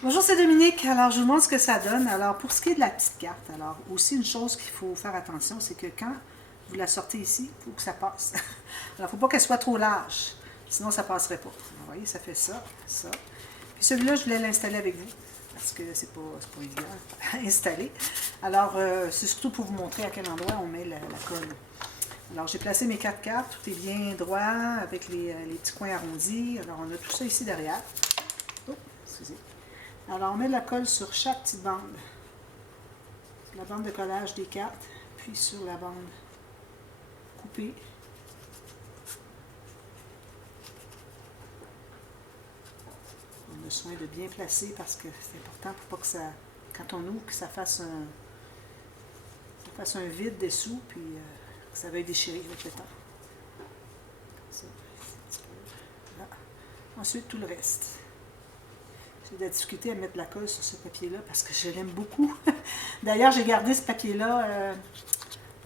Bonjour, c'est Dominique. Alors, je vous montre ce que ça donne. Alors, pour ce qui est de la petite carte, alors, aussi une chose qu'il faut faire attention, c'est que quand vous la sortez ici, il faut que ça passe. Alors, il ne faut pas qu'elle soit trop large, sinon ça ne passerait pas. Vous voyez, ça fait ça, ça. Puis celui-là, je voulais l'installer avec vous, parce que c'est pas évident à installer. Alors, c'est surtout pour vous montrer à quel endroit on met la colle. Alors, j'ai placé mes 4 cartes, tout est bien droit, avec les petits coins arrondis. Alors, on a tout ça ici derrière. Oh, excusez. Alors, on met de la colle sur chaque petite bande. La bande de collage des cartes, puis sur la bande coupée. On a soin de bien placer parce que c'est important pour pas que ça, quand on ouvre, que ça fasse un vide dessous, puis que ça veuille déchirer avec le temps. Comme ça, voilà. Ensuite, tout le reste. J'ai de la difficulté à mettre de la colle sur ce papier-là parce que je l'aime beaucoup. D'ailleurs, j'ai gardé ce papier-là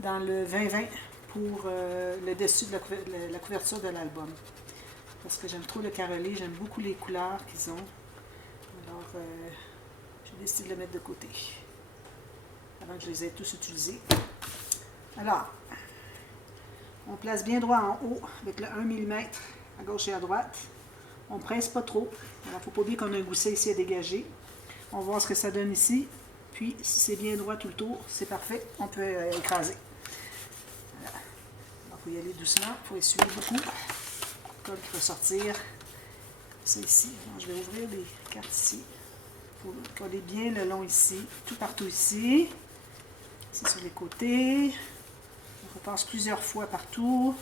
dans le 2020 pour le dessus de la couverture de l'album. Parce que j'aime trop le carrelé, j'aime beaucoup les couleurs qu'ils ont. Alors, j'ai décidé de le mettre de côté avant que je les ai tous utilisés. Alors, on place bien droit en haut avec le 1 mm à gauche et à droite. On ne presse pas trop. Alors, il ne faut pas oublier qu'on a un gousset ici à dégager. On va voir ce que ça donne ici. Puis, si c'est bien droit tout le tour, c'est parfait. On peut écraser. Voilà. Alors, il faut y aller doucement. Il faut essuyer beaucoup. La colle qui va sortir. Ça ici. Alors, je vais ouvrir les cartes ici. Il faut coller bien le long ici. Tout partout ici. C'est sur les côtés. On repasse plusieurs fois partout.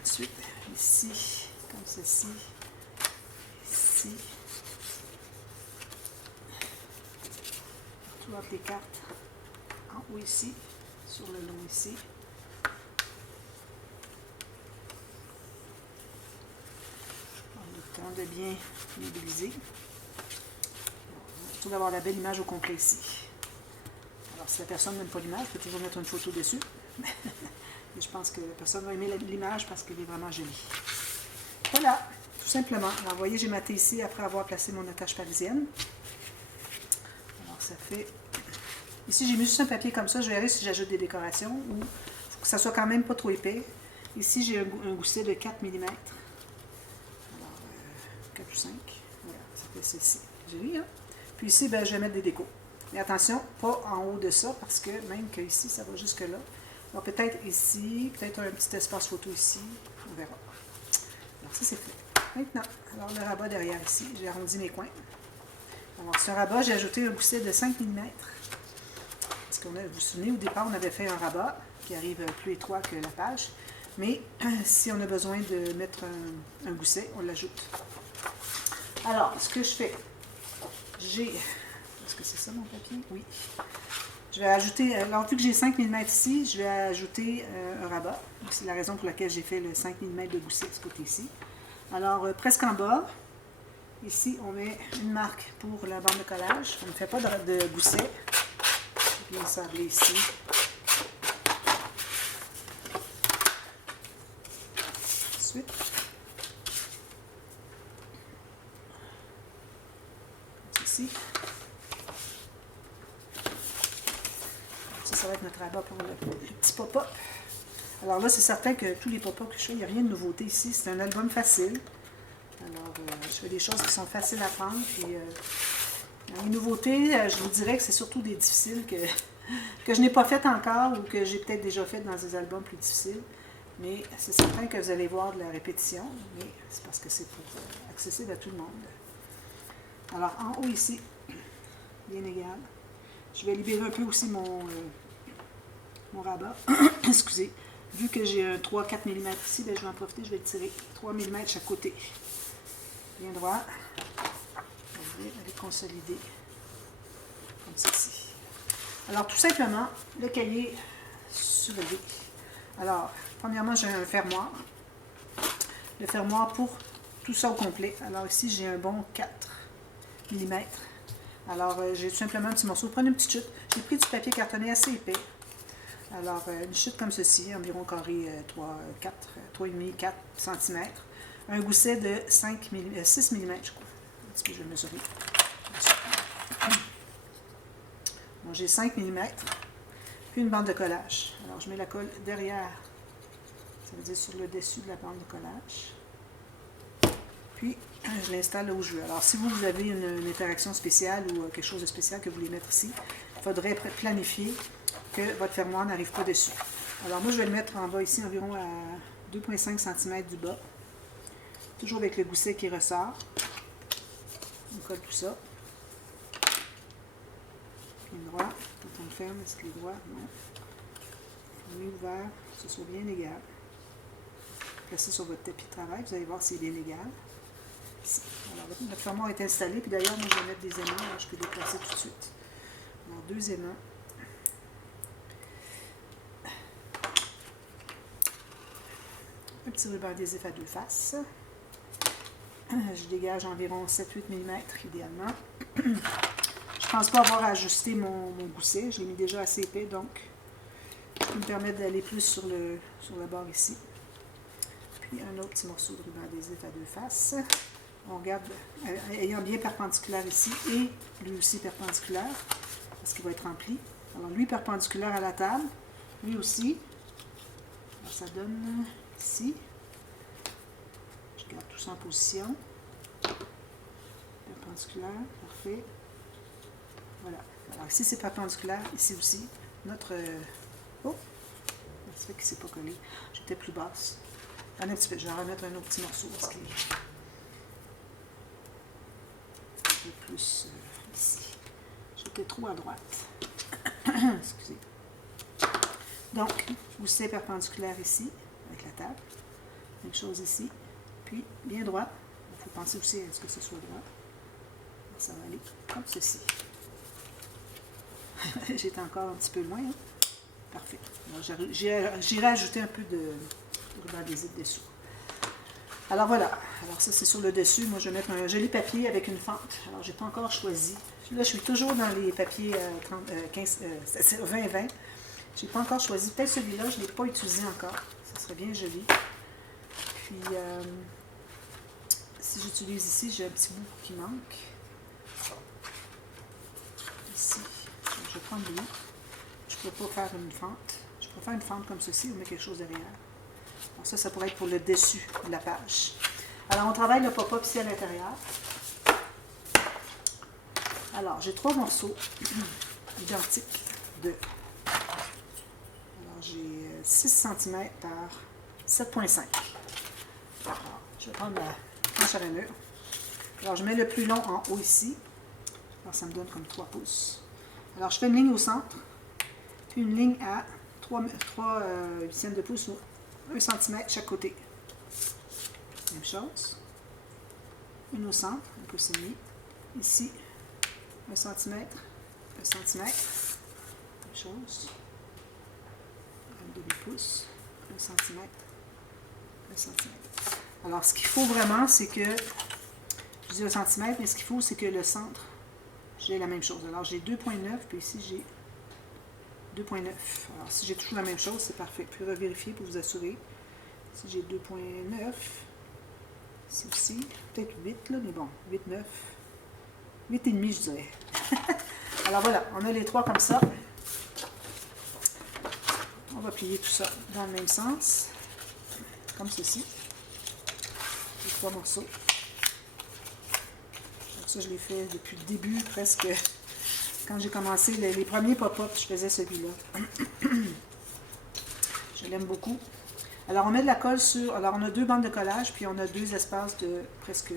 Ensuite, ici, comme ceci, ici, partout entre les cartes, en haut ici, sur le long ici. On a le temps de bien mobiliser. Surtout d'avoir la belle image au complet ici. Alors, si la personne n'aime pas l'image, je peux toujours mettre une photo dessus. Mais je pense que la personne va aimer l'image parce qu'elle est vraiment jolie. Voilà, tout simplement. Alors, vous voyez, j'ai maté ici après avoir placé mon attache parisienne. Alors, ça fait... Ici, j'ai mis juste un papier comme ça. Je verrai si j'ajoute des décorations ou il faut que ça soit quand même pas trop épais. Ici, j'ai un gousset de 4 mm. Alors, 4 ou 5. Voilà, ça fait ceci. Joli, hein? Puis ici, ben, je vais mettre des décos. Mais attention, pas en haut de ça parce que même que ici, ça va jusque là. Donc, peut-être ici, peut-être un petit espace photo ici. On verra. Alors, ça, c'est fait. Maintenant, alors le rabat derrière ici, j'ai arrondi mes coins. Alors, ce rabat, j'ai ajouté un gousset de 5 mm. Parce que vous vous souvenez, au départ, on avait fait un rabat qui arrive plus étroit que la page. Mais si on a besoin de mettre un gousset, on l'ajoute. Alors, ce que je fais, j'ai... Est-ce que c'est ça mon papier? Oui. Je vais ajouter, alors vu que j'ai 5 mm ici, je vais ajouter un rabat. C'est la raison pour laquelle j'ai fait le 5 mm de gousset de ce côté-ci. Alors, presque en bas, ici, on met une marque pour la bande de collage. On ne fait pas de gousset. Bien sablé ici. Ensuite, ici. Ça va être notre rabat pour le petit pop-up. Alors là, c'est certain que tous les pop-up que je fais, il n'y a rien de nouveauté ici. C'est un album facile. Alors, je fais des choses qui sont faciles à prendre. Puis, les nouveautés, je vous dirais que c'est surtout des difficiles que je n'ai pas faites encore ou que j'ai peut-être déjà faites dans des albums plus difficiles. Mais c'est certain que vous allez voir de la répétition. Mais c'est parce que c'est pour accessible à tout le monde. Alors, en haut ici, bien égal. Je vais libérer un peu aussi mon rabat. Excusez. Vu que j'ai un 3-4 mm ici, ben je vais en profiter, je vais le tirer 3 mm chaque côté. Bien droit. Je vais aller consolider comme ceci. Alors, tout simplement, le cahier soulevé. Alors, premièrement, j'ai un fermoir. Le fermoir pour tout ça au complet. Alors, ici, j'ai un bon 4 mm. Alors, j'ai tout simplement un petit morceau. Prenez une petite chute. J'ai pris du papier cartonné assez épais. Alors, une chute comme ceci, environ carré 3,5-4 cm. Un gousset de 6 mm, je crois. petit peu, je vais mesurer. Bon, j'ai 5 mm, puis une bande de collage. Alors, je mets la colle derrière, ça veut dire sur le dessus de la bande de collage. Puis, je l'installe là où je veux. Alors, si vous avez une interaction spéciale ou quelque chose de spécial que vous voulez mettre ici, il faudrait planifier que votre fermoir n'arrive pas dessus. Alors, moi, je vais le mettre en bas ici, environ à 2,5 cm du bas. Toujours avec le gousset qui ressort. On colle tout ça. Puis droit. Quand on le ferme, est-ce qu'il est droit? Non. On est ouvert, que ce soit bien égal. Placez sur votre tapis de travail, vous allez voir si c'est bien égal. Ici. Alors, notre fermoir est installé, puis d'ailleurs, moi, je vais mettre des aimants, alors je peux les placer tout de suite. Alors, 2 aimants. Un petit ruban adhésif à 2 faces. Je dégage environ 7-8 mm idéalement. Je ne pense pas avoir ajusté mon gousset, je l'ai mis déjà assez épais, donc je peux me permettre d'aller plus sur le bord ici. Puis un autre petit morceau de ruban adhésif à 2 faces. On regarde, ayant bien perpendiculaire ici, et lui aussi perpendiculaire, parce qu'il va être rempli. Alors lui perpendiculaire à la table, lui aussi. Alors ça donne ici. Je garde tout ça en position. Perpendiculaire, parfait. Voilà. Alors ici c'est perpendiculaire, ici aussi. Notre... Oh! Ça fait qu'il ne s'est pas collé. J'étais plus basse. Attendez un petit peu, je vais remettre un autre petit morceau parce qu'il est un peu plus ici. J'étais trop à droite. Excusez. Donc, gousset perpendiculaire ici, avec la table. Même chose ici. Puis, bien droit. Il faut penser aussi à ce que ce soit droit. Ça va aller comme ceci. J'étais encore un petit peu loin. Hein? Parfait. J'irai ajouter un peu de ruban adhésif dessous. Alors voilà. Alors ça, c'est sur le dessus. Moi, je vais mettre un joli papier avec une fente. Alors, je n'ai pas encore choisi. Là, je suis toujours dans les papiers 20-20. Je n'ai pas encore choisi. Peut-être celui-là, je ne l'ai pas utilisé encore. Ça serait bien joli. Puis, si j'utilise ici, j'ai un petit bout qui manque. Ici, je vais prendre lui. Je ne peux pas faire une fente. Je peux faire une fente comme ceci ou mettre quelque chose derrière. Donc ça pourrait être pour le dessus de la page. Alors, on travaille le pop-up ici à l'intérieur. Alors, j'ai 3 morceaux identiques de... Alors, j'ai 6 cm par 7,5. Alors, je vais prendre ma planche à rainure. Alors, je mets le plus long en haut ici. Alors, ça me donne comme 3 pouces. Alors, je fais une ligne au centre, puis une ligne à 3 huitièmes de pouce ou 1 cm chaque côté. Même chose. Une au centre, un pouce et demi. Ici, 1 cm, 1 cm. Même chose. Un demi-pouce, 1 cm, 1 cm. Alors, ce qu'il faut vraiment, c'est que, je dis 1 cm, mais ce qu'il faut, c'est que le centre, j'ai la même chose. Alors, j'ai 2,9, puis ici, j'ai 2,9. Alors, si j'ai toujours la même chose, c'est parfait. Puis, revérifier pour vous assurer. Ici, j'ai 2,9. Ici aussi, peut-être 8, là, mais bon, 8,9. 8,5, je dirais. Alors, voilà, on a les 3 comme ça. On va plier tout ça dans le même sens, comme ceci. Les 3 morceaux. Donc ça, je l'ai fait depuis le début, presque. Quand j'ai commencé les premiers pop-up, je faisais celui-là. Je l'aime beaucoup. Alors, on met de la colle sur... Alors, on a 2 bandes de collage, puis on a 2 espaces de presque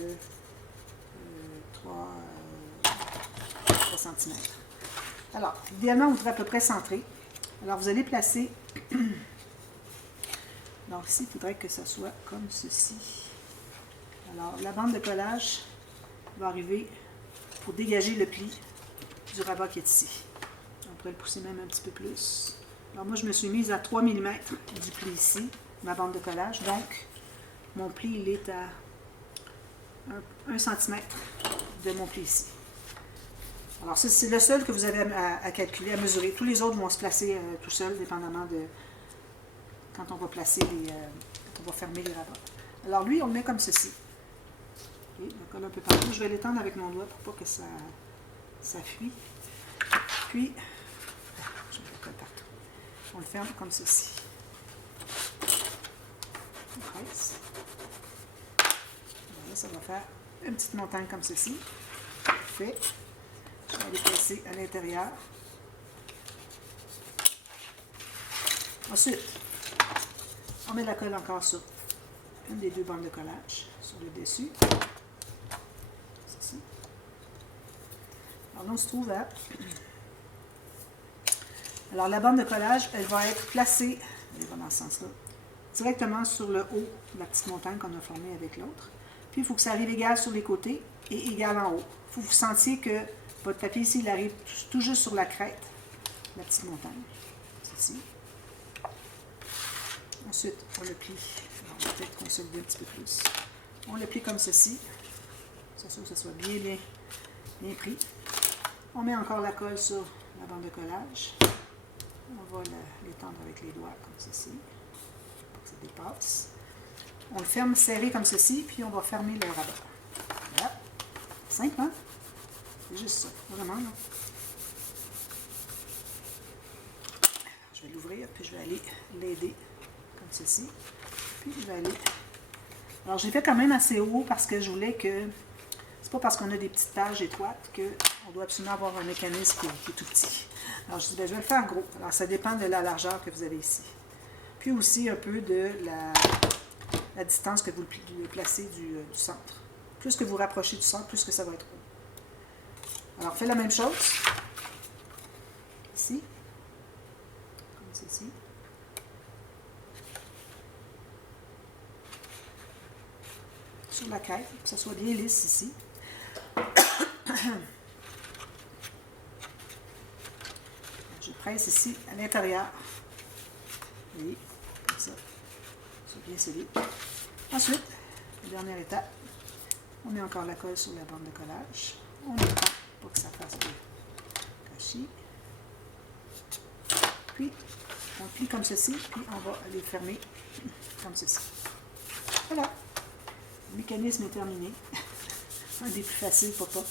3 cm. Alors, idéalement, vous devez à peu près centrer. Alors, vous allez placer... Alors, ici, il faudrait que ça soit comme ceci. Alors, la bande de collage va arriver pour dégager le pli du rabat qui est ici. On pourrait le pousser même un petit peu plus. Alors, moi, je me suis mise à 3 mm du pli ici, ma bande de collage. Donc, mon pli, il est à 1 cm de mon pli ici. Alors, ça, c'est le seul que vous avez à calculer, à mesurer. Tous les autres vont se placer tout seuls, dépendamment de quand on va placer les... quand on va fermer les rabats. Alors, lui, on le met comme ceci. Okay, la colle un peu partout. Je vais l'étendre avec mon doigt pour pas que ça fuit. Puis, je mets la colle partout. On le ferme comme ceci. On presse. Là, ça va faire une petite montagne comme ceci. Parfait. Je vais aller presser à l'intérieur. Ensuite, on met la colle encore sur une des deux bandes de collage, sur le dessus. Ceci. Alors là, on se trouve à... Alors, la bande de collage, elle va être placée, elle va dans ce sens-là, directement sur le haut de la petite montagne qu'on a formée avec l'autre. Puis, il faut que ça arrive égal sur les côtés et égal en haut. Il faut que vous sentiez que votre papier ici, il arrive tout juste sur la crête de la petite montagne. Ceci. Ensuite, on le plie. On va peut-être consolider un petit peu plus. On le plie comme ceci. S'assure que ça soit bien pris. On met encore la colle sur la bande de collage. On va l'étendre avec les doigts comme ceci, pour que ça dépasse. On le ferme serré comme ceci, puis on va fermer le rabat. Voilà. Simple, hein? C'est juste ça, vraiment. Là. Je vais l'ouvrir, puis je vais aller l'aider comme ceci. Puis je vais aller... Alors, j'ai fait quand même assez haut parce que je voulais que... C'est pas parce qu'on a des petites pages étroites qu'on doit absolument avoir un mécanisme qui est tout petit. Alors, je dis, ben, je vais le faire gros. Alors, ça dépend de la largeur que vous avez ici. Puis aussi un peu de la distance que vous le placez du centre. Plus que vous rapprochez du centre, plus que ça va être haut. Alors, faites la même chose. Ici. Comme ceci. Sur la crête, pour que ça soit bien lisse ici. Je presse ici à l'intérieur. Vous voyez, comme ça. C'est bien scellé. Ensuite, la dernière étape, on met encore la colle sur la bande de collage. On étend pour que ça fasse de gâchis. Puis, on plie comme ceci, puis on va aller fermer comme ceci. Voilà. Le mécanisme est terminé. Un des plus faciles pour pas.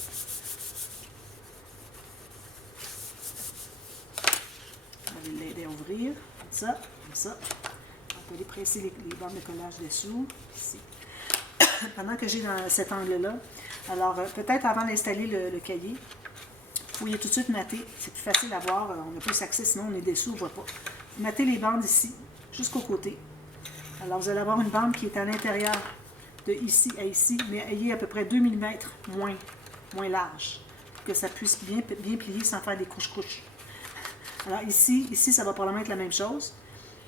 On va l'aider à ouvrir, comme ça, comme ça. On peut aller presser les bandes de collage dessous, ici. Pendant que j'ai dans cet angle-là, alors peut-être avant d'installer le cahier, vous pouvez tout de suite mater. C'est plus facile à voir, on a plus accès, sinon on est dessous, on ne voit pas. Vous matez les bandes ici, jusqu'au côté. Alors vous allez avoir une bande qui est à l'intérieur de ici à ici, mais ayez à peu près 2 mm moins large, pour que ça puisse bien plier sans faire des couches-couches. Alors ici, ça va probablement être la même chose.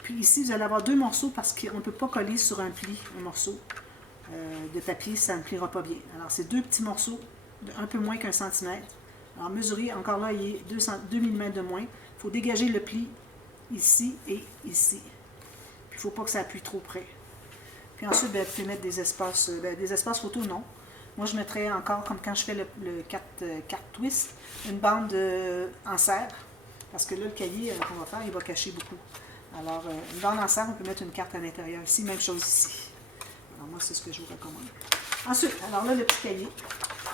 Puis ici, vous allez avoir deux morceaux parce qu'on ne peut pas coller sur un pli, un morceau de papier, ça ne pliera pas bien. Alors c'est deux petits morceaux de un peu moins qu'1 cm. Alors mesurez, encore là, il y a 2 mm de moins. Il faut dégager le pli ici et ici. Puis il ne faut pas que ça appuie trop près. Puis ensuite, vous pouvez mettre des espaces photos, non. Moi, je mettrais encore, comme quand je fais le 4 twist, une bande en serre. Parce que là, le cahier qu'on va faire, il va cacher beaucoup. Alors, une bande en serre, on peut mettre une carte à l'intérieur. Ici, même chose ici. Alors, moi, c'est ce que je vous recommande. Ensuite, alors là, le petit cahier.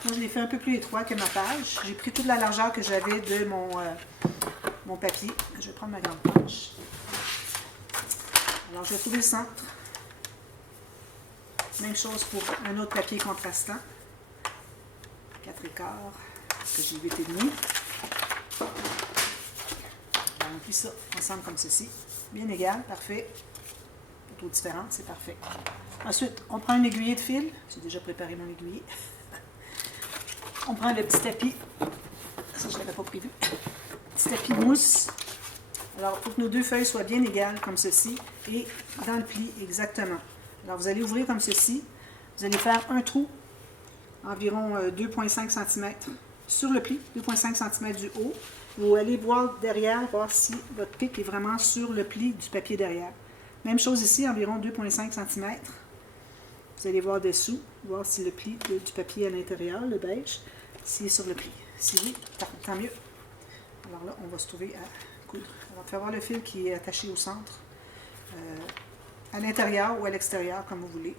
Moi, je l'ai fait un peu plus étroit que ma page. J'ai pris toute la largeur que j'avais de mon papier. Je vais prendre ma grande page. Alors, je vais trouver le centre. Même chose pour un autre papier contrastant. 4/4, parce que j'ai 8,5. On plie ça ensemble comme ceci. Bien égal, parfait. Pas trop différent, c'est parfait. Ensuite, on prend un aiguillé de fil. J'ai déjà préparé mon aiguillé. On prend le petit tapis. Ça, je ne l'avais pas prévu. Petit tapis de mousse. Alors, il faut que nos deux feuilles soient bien égales, comme ceci, et dans le pli, exactement. Alors, vous allez ouvrir comme ceci. Vous allez faire un trou, environ 2,5 cm sur le pli, 2,5 cm du haut. Vous allez voir derrière, voir si votre pic est vraiment sur le pli du papier derrière. Même chose ici, environ 2,5 cm. Vous allez voir dessous, voir si le pli du papier à l'intérieur, le beige, s'il est sur le pli. Si oui, tant mieux. Alors là, on va se trouver à coudre. Alors, il faut avoir le fil qui est attaché au centre, à l'intérieur ou à l'extérieur, comme vous voulez.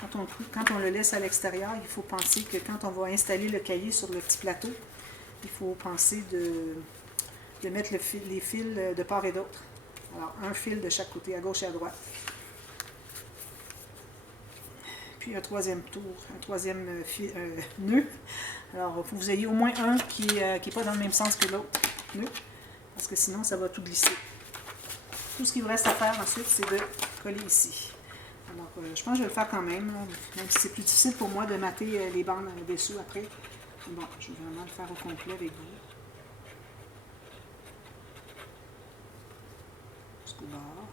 quand on le laisse à l'extérieur, il faut penser que quand on va installer le cahier sur le petit plateau, il faut penser de mettre les fils de part et d'autre. Alors, un fil de chaque côté, à gauche et à droite. Puis un troisième tour, un troisième nœud. Alors, il faut que vous ayez au moins un qui n'est pas dans le même sens que l'autre nœud, parce que sinon, ça va tout glisser. Tout ce qu'il vous reste à faire ensuite, c'est de coller ici. Alors, je pense que je vais le faire quand même, même si c'est plus difficile pour moi de mater les bandes dessous après. Bon, je vais vraiment le faire au complet avec vous. Jusqu'au bord.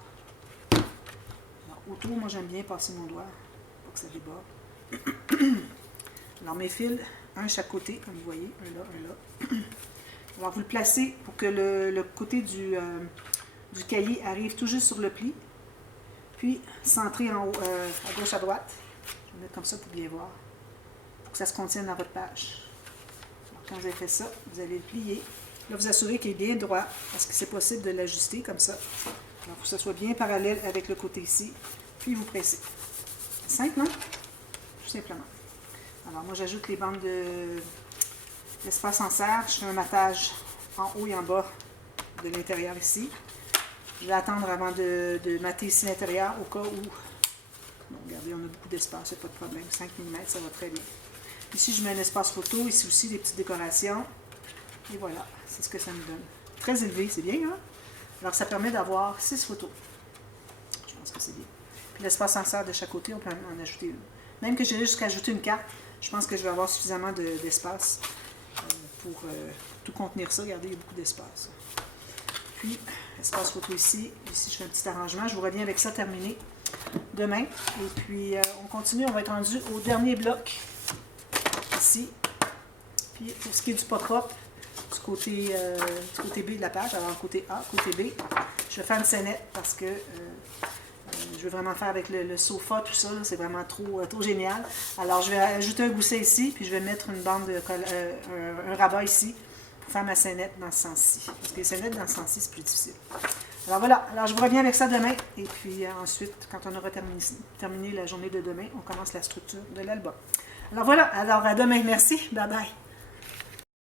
Alors, autour, moi, j'aime bien passer mon doigt pour que ça déborde. Alors, mes fils, un chaque côté, comme vous voyez, un là, un là. Alors, vous le placez pour que le côté du cahier arrive tout juste sur le pli. Puis, centré en haut, à gauche, à droite. Je vais mettre comme ça pour bien voir. Pour que ça se contienne dans votre page. Alors, quand vous avez fait ça, vous allez le plier. Là, vous assurez qu'il est bien droit, parce que c'est possible de l'ajuster comme ça. Alors, il faut que ça soit bien parallèle avec le côté ici. Puis, vous pressez. Simple, non? Tout simplement. Alors, moi, j'ajoute les bandes d'espace en serre. Je fais un matage en haut et en bas de l'intérieur ici. Je vais attendre avant de mater ici l'intérieur au cas où... Bon, regardez, on a beaucoup d'espace, c'est pas de problème. 5 mm, ça va très bien. Ici, je mets un espace photo. Ici aussi, des petites décorations. Et voilà, c'est ce que ça nous donne. Très élevé, c'est bien, hein? Alors, ça permet d'avoir 6 photos. Je pense que c'est bien. Puis l'espace en serre de chaque côté, on peut en ajouter une. Même que j'irai jusqu'à ajouter une carte, je pense que je vais avoir suffisamment d'espace pour tout contenir ça. Regardez, il y a beaucoup d'espace. Puis, espace photo ici. Ici, je fais un petit arrangement. Je vous reviens avec ça terminé demain. Et puis, on continue. On va être rendu au dernier bloc. Ici. Puis, pour ce qui est du pop-up, du côté B de la page, alors côté A, côté B, je vais faire une scénette parce que je veux vraiment faire avec le sofa, tout ça. C'est vraiment trop génial. Alors, je vais ajouter un gousset ici, puis je vais mettre une bande un rabat ici. Faire ma scénette dans ce sens-ci. Parce que les scénettes dans ce sens-ci, c'est plus difficile. Alors voilà, alors je vous reviens avec ça demain. Et puis ensuite, quand on aura terminé la journée de demain, on commence la structure de l'album. Alors voilà, alors à demain. Merci. Bye bye.